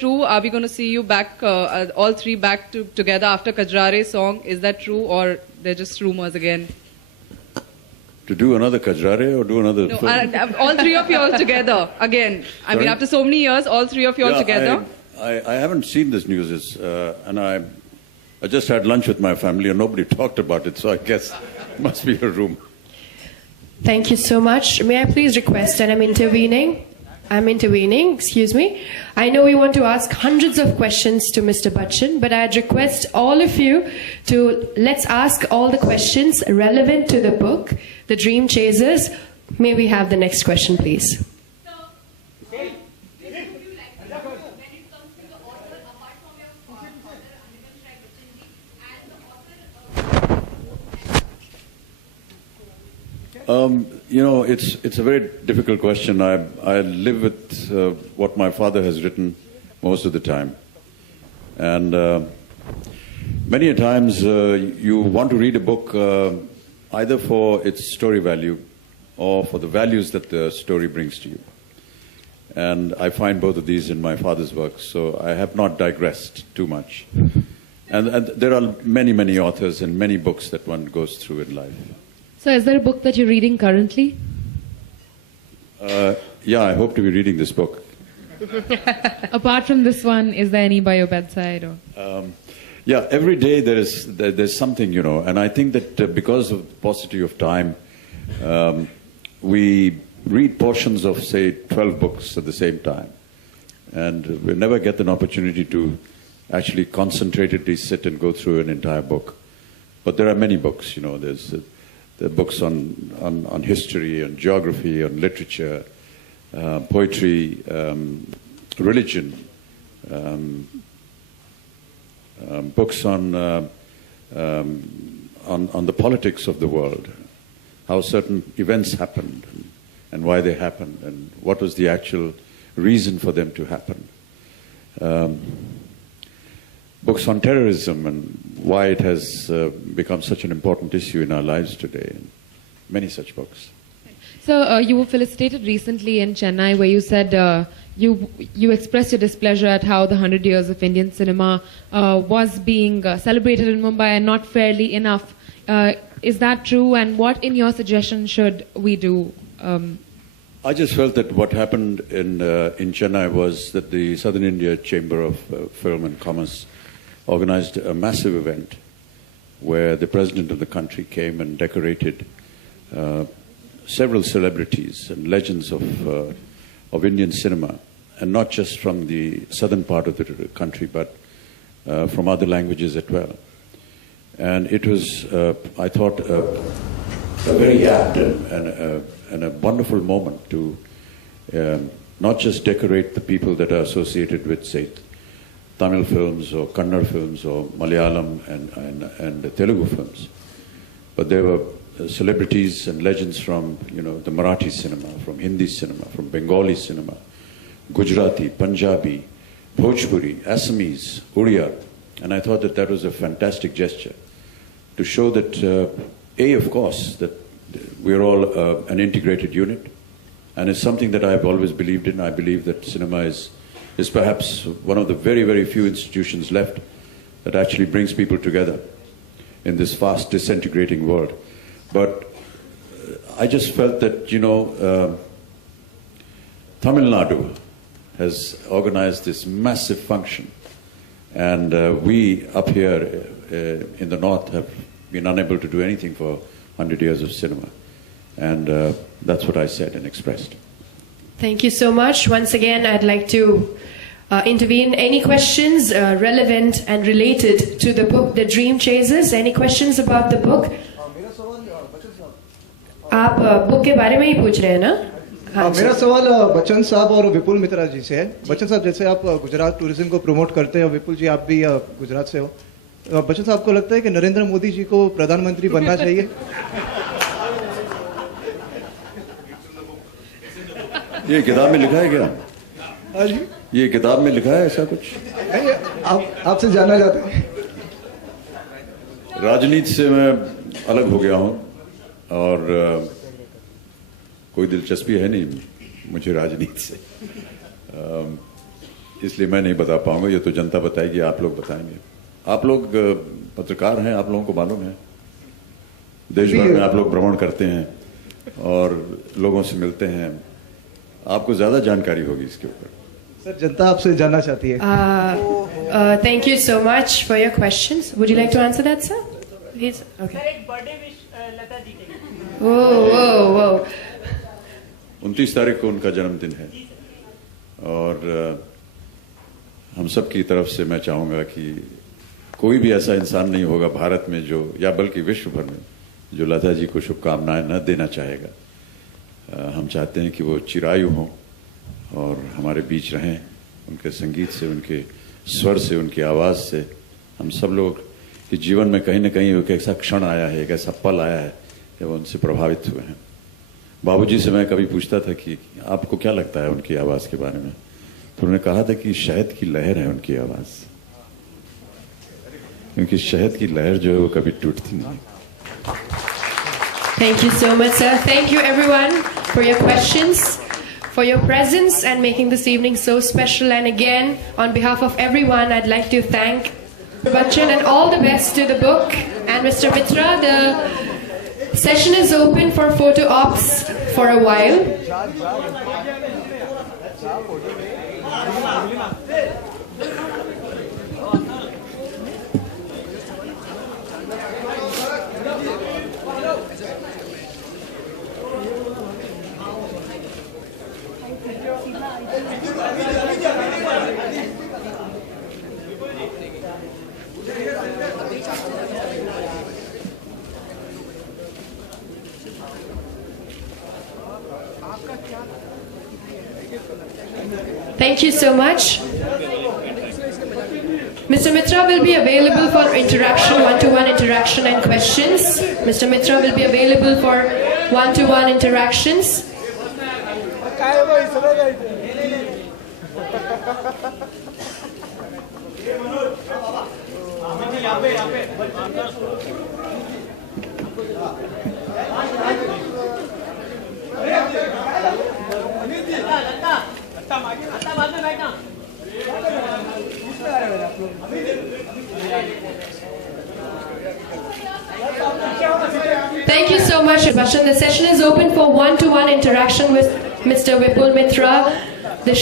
True, are we going to see you back, all three back together after Kajrare song? Is that true, or they're just rumors again? To do another Kajrare or do another? No, film? all three of you all together again. I mean, after so many years, all three of you all together. I haven't seen this news, and I just had lunch with my family and nobody talked about it, so I guess it must be a rumor. Thank you so much. May I please request, and I'm intervening, excuse me. I know we want to ask hundreds of questions to Mr. Bachchan, but I'd request all of you to let's ask all the questions relevant to the book, The Dream Chasers. May we have the next question, please? You know, it's a very difficult question. I live with what my father has written most of the time. And many a times you want to read a book either for its story value or for the values that the story brings to you. And I find both of these in my father's works, so I have not digressed too much. And there are many, many authors and many books that one goes through in life. So is there a book that you're reading currently? Yeah, I hope to be reading this book. Apart from this one, is there any by your bedside? Or? Yeah, every day there's something, you know, and I think that because of the paucity of time, we read portions of, say, 12 books at the same time. And we never get an opportunity to actually concentratedly sit and go through an entire book. But there are many books, you know, there are books on history, on geography, on literature, poetry, religion, books on the politics of the world, how certain events happened and why they happened and what was the actual reason for them to happen. Books on terrorism and why it has become such an important issue in our lives today. Many such books. So you were felicitated recently in Chennai where you said you expressed your displeasure at how the 100 years of Indian cinema was being celebrated in Mumbai and not fairly enough. Is that true? And what, in your suggestion, should we do? I just felt that what happened in Chennai was that the Southern India Chamber of Film and Commerce organized a massive event where the president of the country came and decorated several celebrities and legends of Indian cinema, and not just from the southern part of the country, but from other languages as well. And it was, I thought, a very apt and a wonderful moment to not just decorate the people that are associated with, say, Tamil films or Kannada films or Malayalam and Telugu films, but there were celebrities and legends from, you know, the Marathi cinema, from Hindi cinema, from Bengali cinema, Gujarati, Punjabi, Bhojpuri, Assamese, Odia, and I thought that that was a fantastic gesture to show that, of course, that we're all an integrated unit, and it's something that I've always believed in. I believe that cinema is perhaps one of the very, very few institutions left that actually brings people together in this fast disintegrating world. But I just felt that, you know, Tamil Nadu has organized this massive function, and we up here in the north have been unable to do anything for 100 years of cinema. And that's what I said and expressed. Thank you so much. Once again, I'd like to intervene. Any questions relevant and related to the book, The Dream Chasers? Any questions about the book? आप book के बारे में ही पूछ रहे हैं ना? मेरा सवाल बच्चन साहब और विपुल मित्रा जी से है। बच्चन साहब, जैसे आप गुजरात टूरिज्म को प्रमोट करते हैं और विपुल जी आप भी गुजरात से हो, बच्चन साहब को लगता है कि नरेंद्र मोदी जी को प्रधानमंत्री बनना चाहिए? ये किताब में लिखा है क्या? हाँ जी, ये किताब में लिखा है ऐसा कुछ? नहीं, आपसे जानना चाहते हैं। राजनीति से मैं अलग हो गया हूँ और कोई दिलचस्पी है नहीं मुझे राजनीति से। इसलिए मैं नहीं बता पाऊंगा, ये तो जनता बताएगी, आप लोग बताएंगे। आप लोग पत्रकार हैं, आप लोगों को मालूम है, देश भर में आप लोग भ्रमण करते हैं और लोगों से मिलते हैं, आपको ज्यादा जानकारी होगी इसके ऊपर। सर जनता आपसे जानना चाहती है। Thank you so much for your questions. Would you like to answer that, sir? Please. Okay. एक बर्थडे विश लता जी के लिए। Whoa. 29 तारीख को उनका जन्मदिन है और हम सब की तरफ से मैं चाहूंगा कि कोई भी ऐसा इंसान नहीं होगा भारत में जो, या बल्कि विश्व भर में, जो लता जी को शुभकामनाएं न देना चाहेगा। हम चाहते हैं कि वो चिरायु हों और हमारे बीच रहें, उनके संगीत से, उनके स्वर से, उनकी आवाज़ से हम सब लोग के जीवन में कहीं ना कहीं एक ऐसा क्षण आया है, एक ऐसा पल आया है जब उनसे प्रभावित हुए हैं। बाबूजी से मैं कभी पूछता था कि आपको क्या लगता है उनकी आवाज़ के बारे में, तो उन्होंने कहा था कि शहद की लहर है उनकी आवाज़, क्योंकि शहद की लहर जो है वो कभी टूटती नहीं। Thank you so much, sir. Thank you everyone for your questions, for your presence and making this evening so special. And again, on behalf of everyone, I'd like to thank Bachchan and all the best to the book. And Mr. Mitra, the session is open for photo ops for a while. Thank you so much. Mr. Mitra will be available for interaction, one-to-one interaction and questions. Mr. Mitra will be available for one-to-one interactions. Thank you so much, Bachchan. The session is open for one-to-one interaction with Mr. Vipul Mitra. The